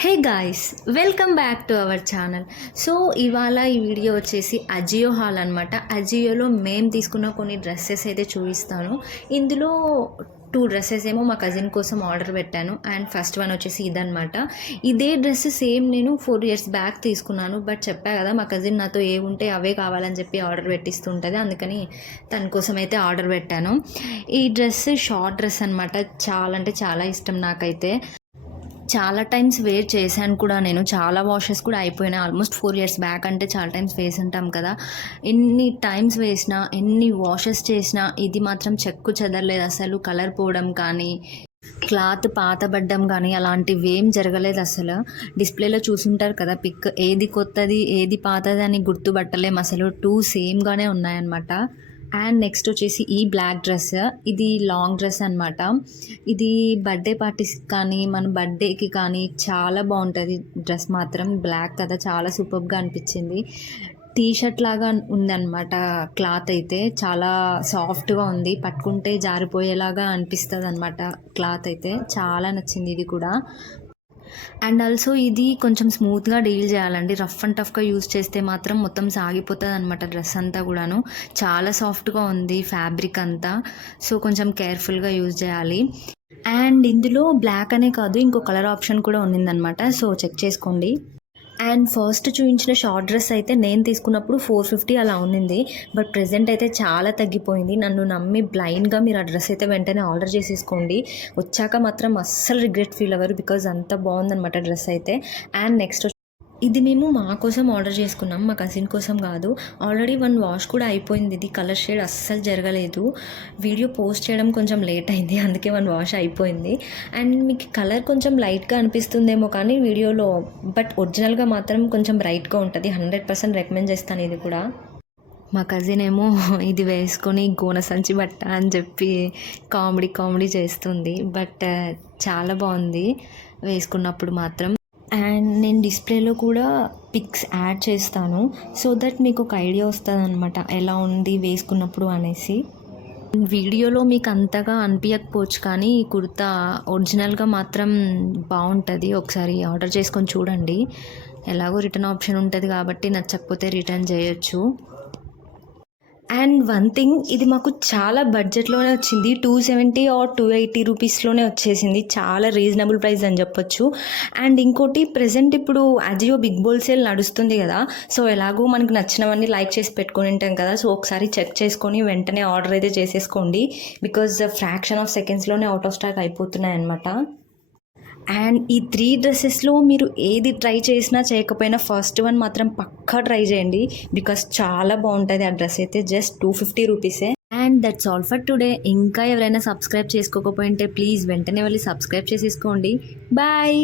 Hey guys, welcome back to our channel. So ఇవాళ ఈ video వచ్చేసి అజియో హాల్ అనమాట. అజియోలో మేము తీసుకున్న కొన్ని డ్రెస్సెస్ అయితే చూపిస్తాను. ఇందులో 2 డ్రెస్సెస్ ఏమో మా కజిన్ కోసం ఆర్డర్ పెట్టాను. అండ్ ఫస్ట్ వన్ వచ్చేసి ఇదనమాట. ఇదే డ్రెస్ సేమ్ నేను 4 ఇయర్స్ బ్యాక్ తీసుకున్నాను. బట్ చెప్పా కదా, మా కజిన్ నాతో ఏ ఉంటే అవే కావాలని చెప్పి ఆర్డర్ పెట్టిస్తుంటుంది. అందుకని తన కోసం అయితే ఆర్డర్ పెట్టాను. ఈ డ్రెస్ షార్ట్ డ్రెస్ అనమాట. చాలా అంటే చాలా ఇష్టం నాకైతే. చాలా టైమ్స్ వేర్ చేశాను కూడా నేను. చాలా వాషెస్ కూడా అయిపోయినాయి. ఆల్మోస్ట్ 4 ఇయర్స్ బ్యాక్ అంటే చాలా టైమ్స్ వేసి ఉంటాం కదా. ఎన్ని టైమ్స్ వేసినా, ఎన్ని వాషెస్ చేసినా ఇది మాత్రం చెక్కు చెదరలేదు అసలు. కలర్ పోవడం కానీ, క్లాత్ పాతబడ్డం కానీ అలాంటివి ఏం జరగలేదు అసలు. డిస్ప్లేలో చూసుంటారు కదా పిక్, ఏది కొత్తది ఏది పాతది అని గుర్తుపట్టలేము అసలు. 2 సేమ్గానే ఉన్నాయన్నమాట. అండ్ నెక్స్ట్ వచ్చేసి ఈ బ్లాక్ డ్రెస్. ఇది లాంగ్ డ్రెస్ అనమాట. ఇది బర్త్డే పార్టీస్కి కానీ మన బర్త్డేకి కానీ చాలా బాగుంటుంది డ్రెస్ మాత్రం. బ్లాక్ కదా, చాలా సూపర్గా అనిపించింది. టీ షర్ట్ లాగా ఉందన్నమాట. క్లాత్ అయితే చాలా సాఫ్ట్గా ఉంది, పట్టుకుంటే జారిపోయేలాగా అనిపిస్తుంది అనమాట. క్లాత్ అయితే చాలా నచ్చింది ఇది కూడా. అండ్ ఆల్సో ఇది కొంచెం స్మూత్గా డీల్ చేయాలండి. రఫ్ అండ్ టఫ్గా యూస్ చేస్తే మాత్రం మొత్తం సాగిపోతుంది అనమాట డ్రెస్ అంతా కూడాను. చాలా సాఫ్ట్గా ఉంది ఫ్యాబ్రిక్ అంతా. సో కొంచెం కేర్ఫుల్గా యూజ్ చేయాలి. అండ్ ఇందులో బ్లాక్ అనే కాదు, ఇంకో కలర్ ఆప్షన్ కూడా ఉన్నిందనమాట. సో చెక్ చేసుకోండి. అండ్ ఫస్ట్ చూపించిన షార్ట్ డ్రెస్ అయితే నేను తీసుకున్నప్పుడు 450 అలా ఉన్నింది. బట్ ప్రెజెంట్ అయితే చాలా తగ్గిపోయింది. నన్ను నమ్మి బ్లైండ్గా మీరు ఆ డ్రెస్ అయితే వెంటనే ఆర్డర్ చేసేసుకోండి. వచ్చాక మాత్రం అస్సలు రిగ్రెట్ ఫీల్ అవ్వరు, బికాజ్ అంత బాగుందన్నమాట డ్రెస్ అయితే. అండ్ నెక్స్ట్ ఇది మేము మా కోసం ఆర్డర్ చేసుకున్నాం, మా కజిన్ కోసం కాదు. ఆల్రెడీ 1 వాష్ కూడా అయిపోయింది. ఇది కలర్ షేడ్ అస్సలు జరగలేదు. వీడియో పోస్ట్ చేయడం కొంచెం లేట్ అయింది, అందుకే 1 వాష్ అయిపోయింది. అండ్ మీకు కలర్ కొంచెం లైట్గా అనిపిస్తుందేమో కానీ వీడియోలో, బట్ ఒరిజినల్గా మాత్రం కొంచెం బ్రైట్గా ఉంటుంది. 100% రికమెండ్ చేస్తాను ఇది కూడా. మా కజిన్ ఏమో ఇది వేసుకొని గోన సంచి బట్ట అని చెప్పి కామెడీ చేస్తుంది. బట్ చాలా బాగుంది వేసుకున్నప్పుడు మాత్రం. అండ్ నేను డిస్ప్లేలో కూడా పిక్స్ యాడ్ చేస్తాను, సో దట్ మీకు ఒక ఐడియా వస్తుంది అనమాట ఎలా ఉంది వేసుకున్నప్పుడు అనేసి. వీడియోలో మీకు అంతగా అనిపించకపోవచ్చు కానీ ఈ కుర్తా ఒరిజినల్గా మాత్రం బాగుంటుంది. ఒకసారి ఆర్డర్ చేసుకొని చూడండి. ఎలాగో రిటర్న్ ఆప్షన్ ఉంటుంది కాబట్టి నచ్చకపోతే రిటర్న్ చేయొచ్చు. అండ్ వన్ థింగ్, ఇది మాకు చాలా బడ్జెట్లోనే వచ్చింది. 270 ఆర్ 280 రూపీస్లోనే వచ్చేసింది. చాలా రీజనబుల్ ప్రైస్ అని చెప్పొచ్చు. అండ్ ఇంకోటి, ప్రెజెంట్ ఇప్పుడు అజియో బిగ్ బోల్ సేల్ నడుస్తుంది కదా. సో ఎలాగో మనకు నచ్చినవన్నీ లైక్ చేసి పెట్టుకొని ఉంటాం కదా. సో ఒకసారి చెక్ చేసుకొని వెంటనే ఆర్డర్ అయితే చేసేసుకోండి, బికాజ్ ఫ్రాక్షన్ ఆఫ్ సెకండ్స్లోనే అవుట్ ఆఫ్ స్టాక్ అయిపోతున్నాయి అనమాట. అండ్ ఈ 3 డ్రెస్సెస్లో మీరు ఏది ట్రై చేసినా చేయకపోయినా ఫస్ట్ వన్ మాత్రం పక్కా ట్రై చేయండి, బికాస్ చాలా బాగుంటుంది ఆ డ్రెస్ అయితే. జస్ట్ 250 రూపీసే. And that's all for today. ఇంకా ఎవరైనా సబ్స్క్రైబ్ చేసుకోకపోయింటే ప్లీజ్ వెంటనే వెళ్ళి సబ్స్క్రైబ్ చేసేసుకోండి. బాయ్.